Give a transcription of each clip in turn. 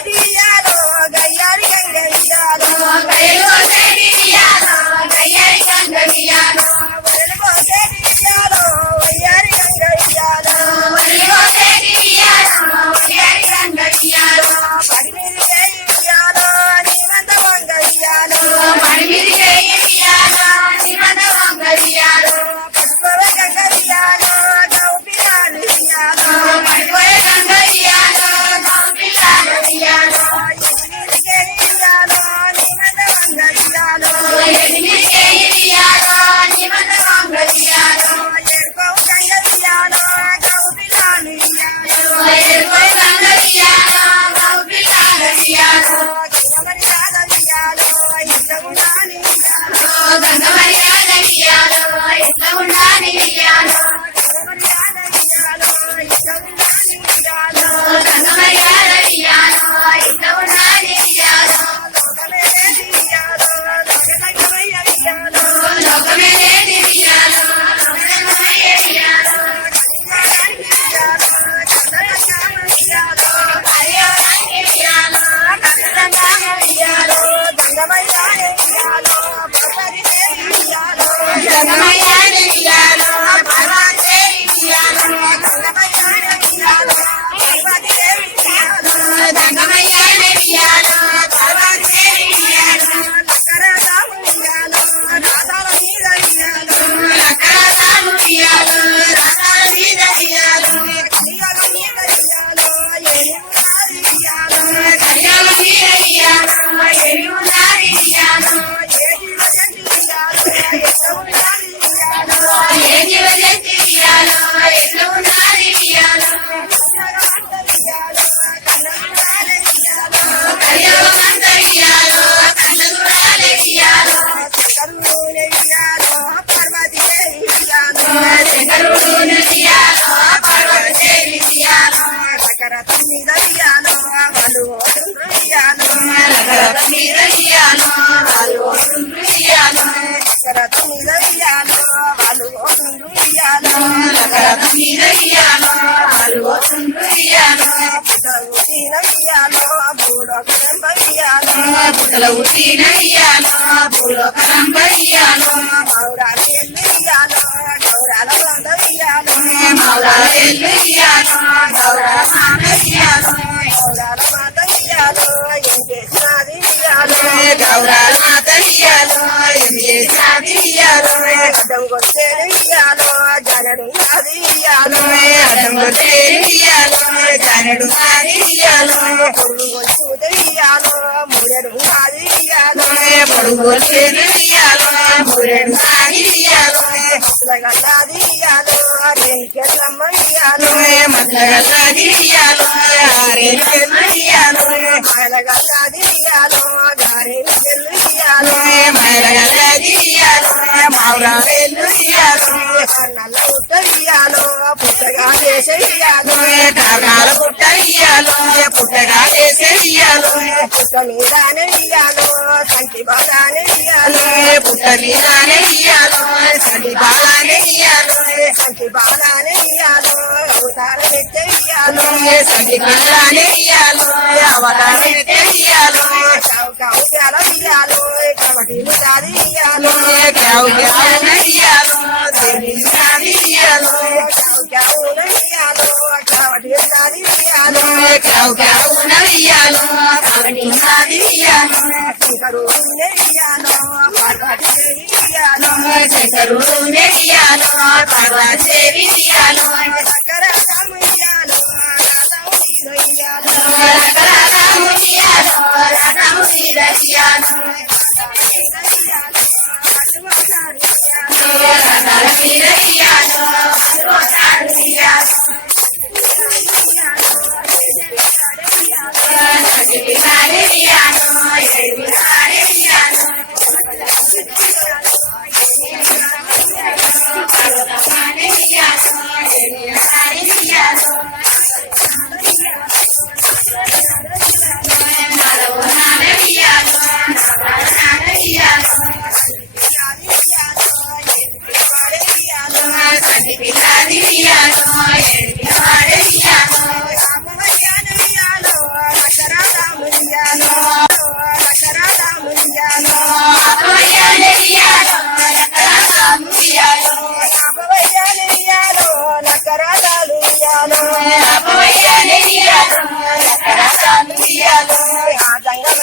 Gangariano,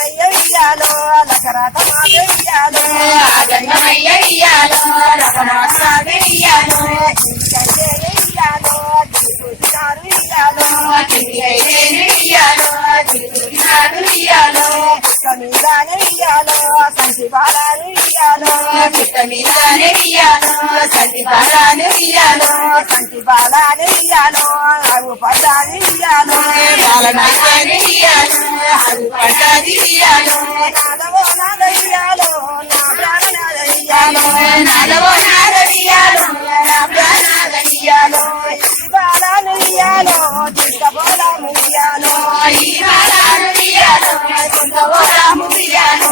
జంగమయ్యయ్యాలో లకరాటమాగయ్యాలో జంగమయ్యయ్యాలో రకమాసాగయ్యాలో ఇయ్యాలో చూసినారు ఇయ్యాలో ఇయ్యాలో తిరుగుతున్నాడు ఇయ్యాలో మీదానే ఇయ్యాలో సంచి బాలాలు ఇయ్యాలో చిట్ట మీదనే ఇయ్యాలో సంటి బాలాను ఇయ్యాలో సంచి బాలాలు ఇయ్యాలో అవు పడ్డాలు ఇయ్యాలో బాలనాథాన్ని ఇయ్యాలో అది పడ్డాది ఇయ్యాలో నాదవో నాదయ్యాలో నా ప్రాణనాదయ్యాలో నాదవో నాదయ్యాలో నా ప్రాణాదయ్యాలో ఈ బాలాలు ఇయ్యాలో తీసుకపోలాము ఇయ్యాలో ఈ బాలాను ఇయ్యాలో కొందవోరాము ఇయ్యాలో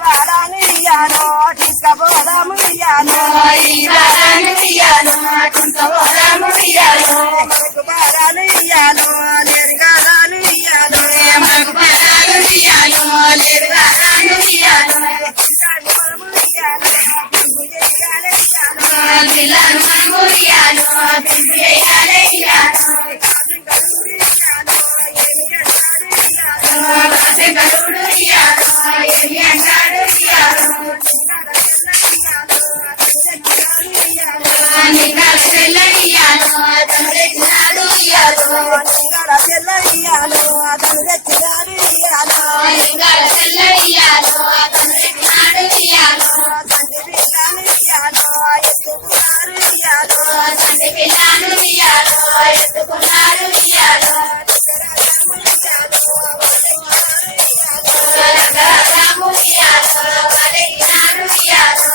బాలాలు ఇయ్యాలో తీసుకపోలాము ఇయ్యాలో ఈ బాలాను ఇయ్యాలో కొందవోరాము ఇయ్యాలో మనకు బాలాలు ఇయ్యాలో నేరుగాలాలు ఇయ్యాలో మనకు బాలాలు ఇయ్యాలో లేదు బాలాను ఇయ్యాలో జిల్లాను మనము ఇయ్యాలో పెంపు చేయాలి ఇయ్యాలో కాసేపడు ఇయ్యాలో ఏమి అంటాడు ఇయ్యాలో నికాల చెల్ల ఇయ్యాలో తను తెచ్చినాడు ఇయ్యాలో నికాల చెల్ల ఇయ్యాలో తను తెచ్చినాడు ఇయ్యాలో సంటి పిల్లను ఇయ్యాలో ఎత్తుకున్నాడు ఇయ్యాలో రాము ఇయ్యాలో వలగినాడు ఇయ్యాలో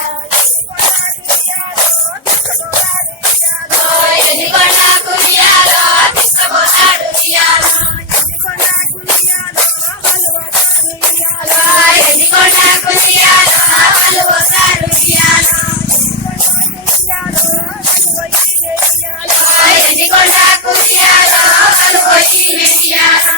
ఎదిగొండకు ఇయ్యాలో తీసుకుపోతాడు ఇయ్యాలో ఎదిగొండకు ఇయ్యాలో వాళ్ళు పోతారు ఇయ్యాలో ఎదిగొండకు ఇయ్యాలో వాళ్ళు పోయి ఇయ్యాలో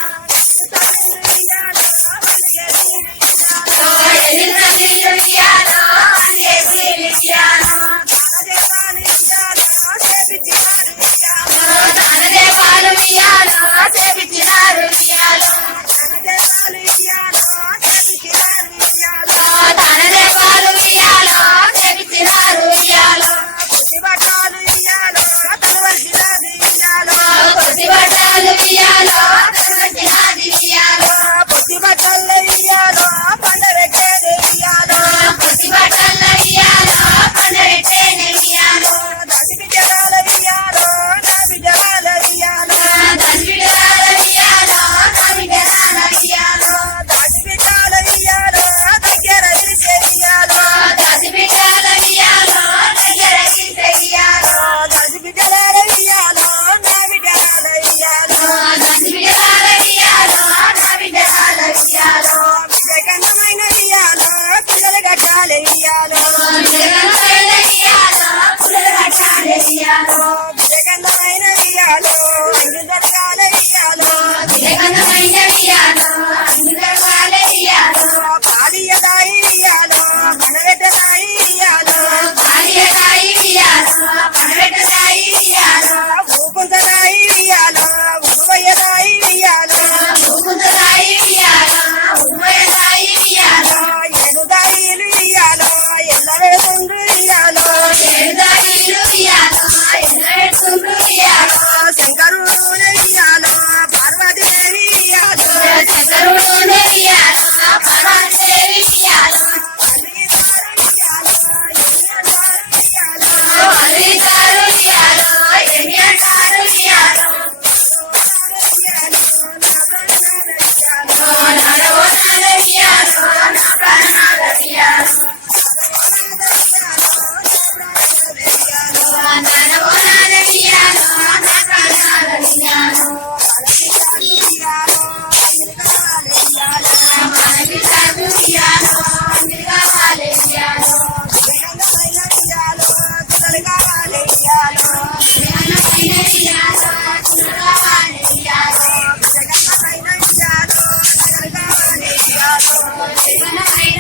ఎదిగొండకు ఇయ్యాలో వాళ్ళు వేసి ఇయ్యాలో ధనదేవాలు ఇయ్యాలో చేపించినారు ఇయ్యాలో ధనదేవాలు ఇయ్యాలో చేపించినారు ఇయ్యాలో కొద్ది బట్టాలు ఇయ్యాలో తనవచ్చినది ఇయ్యాలో కొద్ది బట్టలు ఇయ్యాలో పండరెక్కేది ఇయ్యాలో కొద్ది బట్టల ఇయ్యాలో పండరెట్టేనే ఇయ్యాలో బిడ్డల ఇయ్యాలో నా బిడ్డల ఇయ్యాలో దండిడాల ఇయ్యాలో కవిడరాల ఇయ్యాలో బిడ్డల ఇయ్యాలో దగ్గర ఇచ్చే ఇయ్యాలో దసిబిడ్డల ఇయ్యాలో దగ్గర తీసే ఇయ్యాలో బిడ్డల ఇయ్యాలో నా బిడ్డల ఇయ్యాలో దసిబిడ్డల ఇయ్యాలో నా బిడ్డరాల ఇయ్యాలో వివేకమైన ఇయ్యాలో పిల్లలు కట్టాలి ఇయ్యాలో జగన్పైన ఇయ్యాలో పుల్లలు కట్టాలి ఇయ్యాలో వివేకమైన ఇయ్యాలో అన్ని జరగాలి ఇయ్యాలో జగన్పైన ఇయ్యాలో అన్ని జరగాల ఇయ్యాలో పాడియదాయి ఇయ్యాలో కనబెట్టదాయి ఇయ్యాలో భార్యదాయి ఇయ్యాలో పడబెట్టదాయి ఇయ్యాలో ఊకుంటదాయి ఇయ్యాలో ఉభయదాయి ఇయ్యాలో ఊకుంటదాయి ఇయ్యాలో ఉమ్మయదాయి ఇయ్యాలో ఎనుదాయిలు ఇయ్యాలో ఎల్లవేసుండ్రు ఇయ్యాలో ఏడుదాయిలు ఇయ్యాలో ఎన్నడెత్తుండ్రు ఇయ్యాలో శంకరుడు ఇయ్యాలో పార్వతీదేవి ఇయ్యాలో చంద్రుడు ఇయ్యాలో పరమాదేవి ఇయ్యాలో అలీదారు ఇయ్యాలో ఎన్ని అంటారు ఇయ్యాలో నడవో నాద ఇయ్యాలో నా ప్రాణనాద ఇయ్యాలో నడవో నాద ఇయ్యాలో నా ప్రాణనాద ఇయ్యాలో మనకి చదువు ఇయ్యాలో అన్ని కావాలి ఇయ్యాలో జగన్పైన ఇయ్యాలో చిన్న కావాలి ఇయ్యాలో జగన్పైన